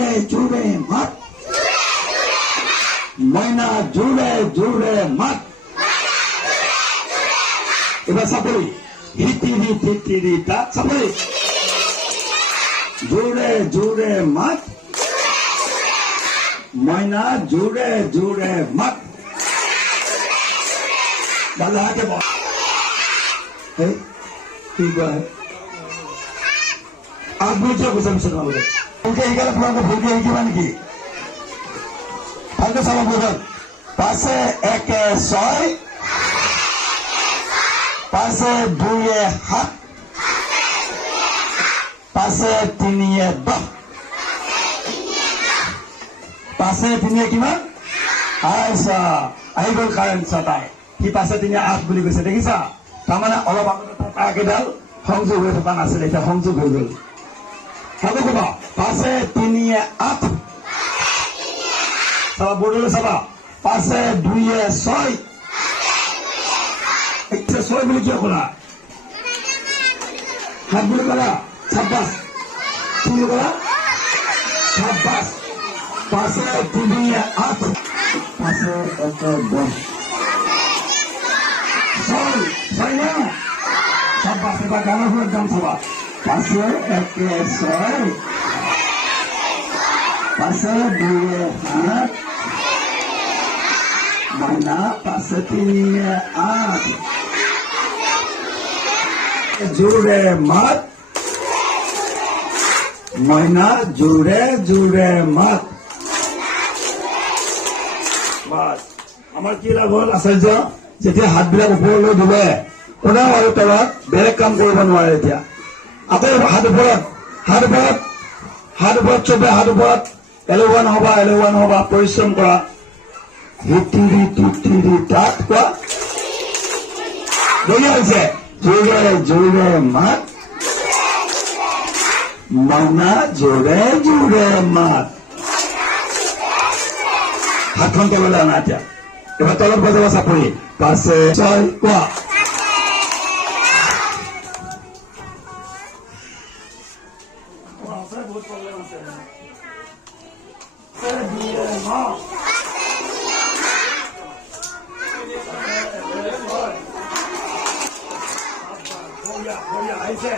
জোরে জোরে মাত ময়না জোরে জোরে মাত এবার সাপড়ি হিতিরি তিতিরি তা সাপড়ি জোরে জোরে মাত ময়না জোরে জোরে মাত দাদা আগে বল ঠিক আছে আর বুঝে বুঝে বুঝে বলে ওকে এখানে তোমাকে ভুল দিয়ে দিবা নাকি ভালো সবাই বলবেন পাশে 1 এ 6 পাশে 2 এ 7 পাশে 3 এ 10 পাশে 3 এ কিমান আচ্ছা আহি গ'ল কাৰেণ্ট চাই সি পাশে 3 এ 8 বুলি কৈছে দেখিছা তাৰমানে অলপ আগতে থকা একেডাল সংযোগ হৈ থকা নাছিলে এতিয়া সংযোগ হৈ গ'ল সাধু কবা পাশে 3 এ 8 সাবা বড়লে সাবা পাশে 2 এ 6 একটা 6 বলে কি করা হাত বলে করা 26 তুমি করা 26 পাশে 3 এ 8 পাশে 1 এ 10 6 না 26 এবার গানা হয়ে দাম সবা পাশে 1 এ 6 পাশে 2 এ 7 ময়না পাশে 3 এ 8 জোরে মাত ময়না জোরে জোরে মাত বাস আমার কি লাভ হল আচাৰ্য যেতিয়া হাতবিলাক ওপৰলৈ দিলে কোনেও আৰু তলত বেলেগ কাম কৰিব নোৱাৰে এতিয়া আকৌ হাত ওপৰত চবে হাত ওপৰত এলেহুৱা নহবা পৰিশ্ৰম কৰা হিতিৰি তিতিৰি তাত কোৱা বঢ়িয়া হৈছে জোৰে জোৰে মাত ময়না জোৰে জোৰে মাত হাতখন কেৱল অনা এতিয়া এবাৰ তলত বজাব চাপৰি পাশে 6 কোৱা আহিছে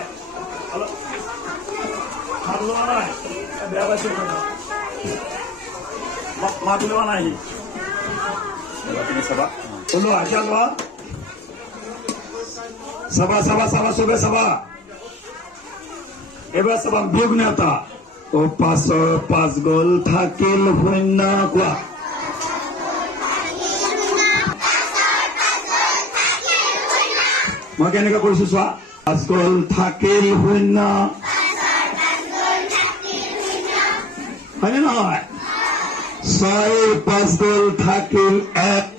হাত লোৱা নাই বেয়া পাইছো মাত লোৱা নাই তুমি চাবা বলো আশা লোৱা চাবা চবে চাবা এবাৰ চাবা বিয়োগনেতা ও পাছৰ 5 গ'ল থাকিল শূন্য কোৱা মই কেনেকৈ কৰিছো চোৱা 5 গ'ল থাকিল শূন্য হয়নে নহয় 6 5 গ'ল থাকিল 1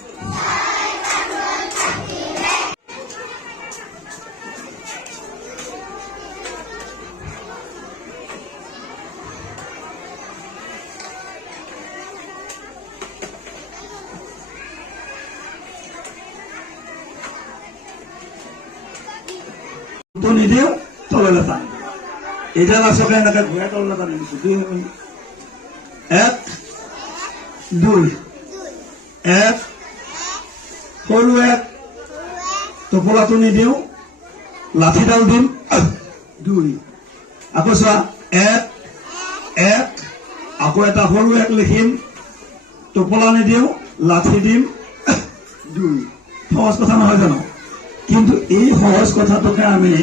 তো নিদিও তললৈ টান এইডাল আচলতে এনেকে ঘূৰাই তললৈ টানি দিছো 1 2 1 সৰু 1 টোপোলাটো নিদিওঁ লাঠিডাল দিম 2 আকৌ চোৱা 1 আকৌ এটা সৰু 1 লিখিম টোপোলা নিদিওঁ লাঠি দিম 2 সহজ কথা নহয় জানো কিন্তু এই সহজ কথাটোকে আমি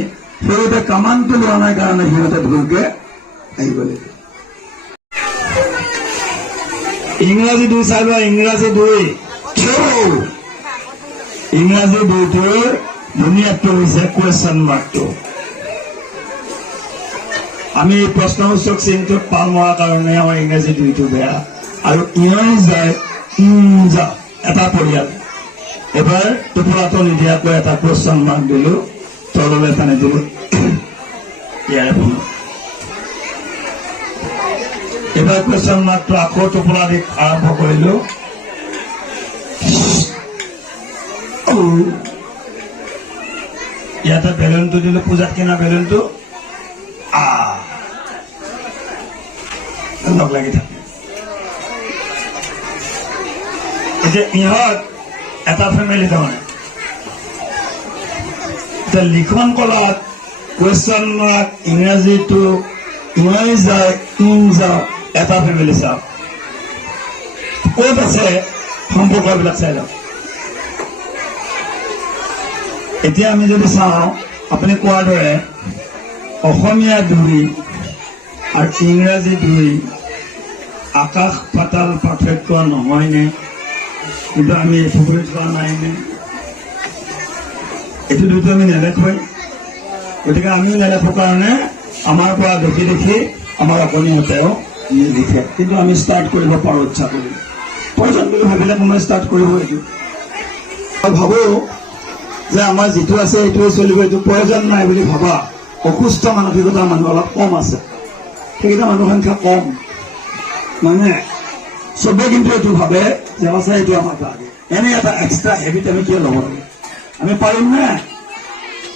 সৰুতে কামানটো লোৱা নাই কাৰণে সিহঁতে ভুলকে আহি গ'লে ইংৰাজী 2 চাই লোৱা ইংৰাজী 2 ইংৰাজী 2টোৰ ধুনীয়াটো হৈছে কুৱেশ্যন মাৰ্কটো আমি প্ৰশ্নসূচক চিহ্নটোত পাল মৰাৰ কাৰণে আমাৰ ইংৰাজী 2টো বেয়া আৰু ইংৰাজী যায় এটা পৰিয়াল এবাৰ টোপোলাটো নিদিয়াকৈ এটা কুৱেশ্যন মাৰ্ক দিলো তললৈ টানি দিলো ইয়াৰে ফোন এবাৰ কুৱেশ্যন মাৰ্কটো আকৌ টোপোলা দি আৰম্ভ কৰিলো ইয়াতে বেলুনটো দিলো পূজাত কিনা বেলুনটো লগ লাগি থাকে। এতিয়া ইহঁত এটা ফেমিলি তাৰমানে এতিয়া লিখন কলাত কুৱেশ্যন মাৰ্ক ইংৰাজীটো ইংৰাজী যায় ইং যাওক এটা ফেমিলি চাওক ক'ত আছে সম্পৰ্কবিলাক চাই লওক। এতিয়া আমি যদি চাওঁ আপুনি কোৱাৰ দৰে অসমীয়া 2 আৰু ইংৰাজী 2 আকাশ পাতাল পাৰ্থক্য নহয়নে? কিন্তু আমি এইটো কৰি থোৱা নাইনে? এইটো দুটো আমি নেদেখোঁ। গতিকে আমিও নেদেখোঁ কাৰণে আমাৰ পৰা দেখি দেখি আমাৰ অকণিহঁতেও নিলিখে। কিন্তু আমি ষ্টাৰ্ট কৰিব পাৰোঁ ইচ্ছা কৰি। প্ৰয়োজন বুলি ভাবিলে কোনোবাই ষ্টাৰ্ট কৰিব। এইটো মই ভাবোঁ যে আমাৰ যিটো আছে এইটোৱে চলিব। এইটো প্ৰয়োজন নাই বুলি ভাবা অসুস্থ মানসিকতাৰ মানুহ অলপ কম আছে। সেইকেইটা মানুহ সংখ্যা কম। মানে চবে কিন্তু এইটো ভাবে যে সঁচা এইটো আমাক লাগে। এনে এটা এক্সট্ৰা হেবিট আমি কিয় ল'ব লাগে? আমি পাৰিম নে?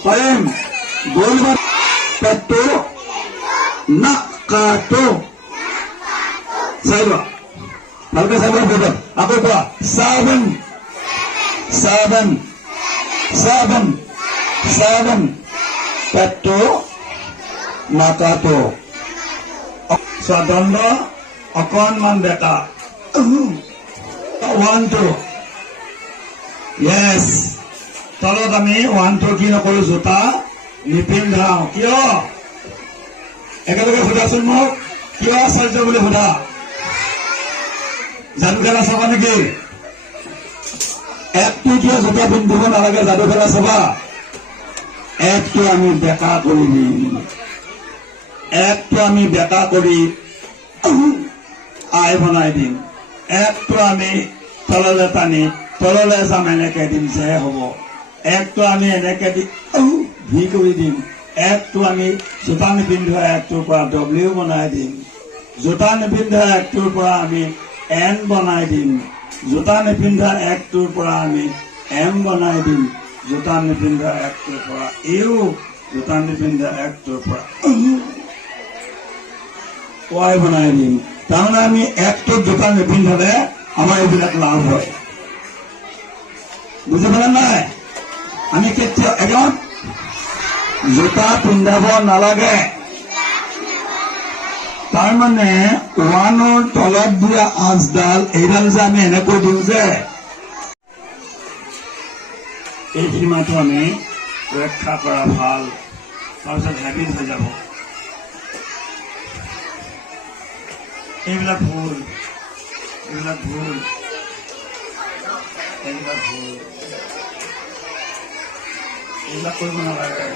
পাৰিম। গৌৰৱ পেটটো নাকাটো চাই লোৱা ভালকে চাই লোৱা পেটত। আকৌ কোৱা 7 7 7 7 পেটটো নাকাটো। দণ্ড অকণমান বেকা 1 2 য়েছ। তলত আমি 1 2 কি নকৰো জোতা নিপিন্ধাও। কিয়? একেলগে সোধাচোন মোক কিয় আচাৰ্য বুলি সোধা। যাদু খেলা চাবা নেকি? 1টো কিয় জোতা পিন্ধিব নালাগে? যাদু খেলা চাবা। 1টো আমি বেকা কৰি দিম। 1টো আমি বেকা কৰি আই বনাই দিম। 1টো আমি তললৈ টানি তললৈ যাম এনেকে দিম যে হ'ব। 1টো আমি এনেকে দি ভি কৰি দিম। 1টো আমি জোতা নিপিন্ধা 1টোৰ পৰা W বনাই দিম। জোতা নিপিন্ধা 1টোৰ পৰা আমি N বনাই দিম। জোতা নিপিন্ধা 1টোৰ পৰা আমি M বনাই দিম। জোতা নিপিন্ধা 1টোৰ পৰা ইউ। জোতা নিপিন্ধা 1টোৰ পৰা Y বনাই দিম। তাৰমানে আমি 1টোত জোতা নিপিন্ধালে আমাৰ এইবিলাক লাভ হয়। বুজি পালে নাই? আমি কেতিয়া একদম জোতা পিন্ধাব নালাগে। তাৰমানে 1ৰ তলত দিয়া আঁচডাল এইডাল যে আমি এনেকৈ দিওঁ যে এই সীমাটো আমি ৰক্ষা কৰা ভাল। তাৰপিছত হেবিট হৈ যাব। এইবিলাক ভুল এইবিলাক ভুল এইবিলাক ভুল এইবিলাক কৰিব নালাগে।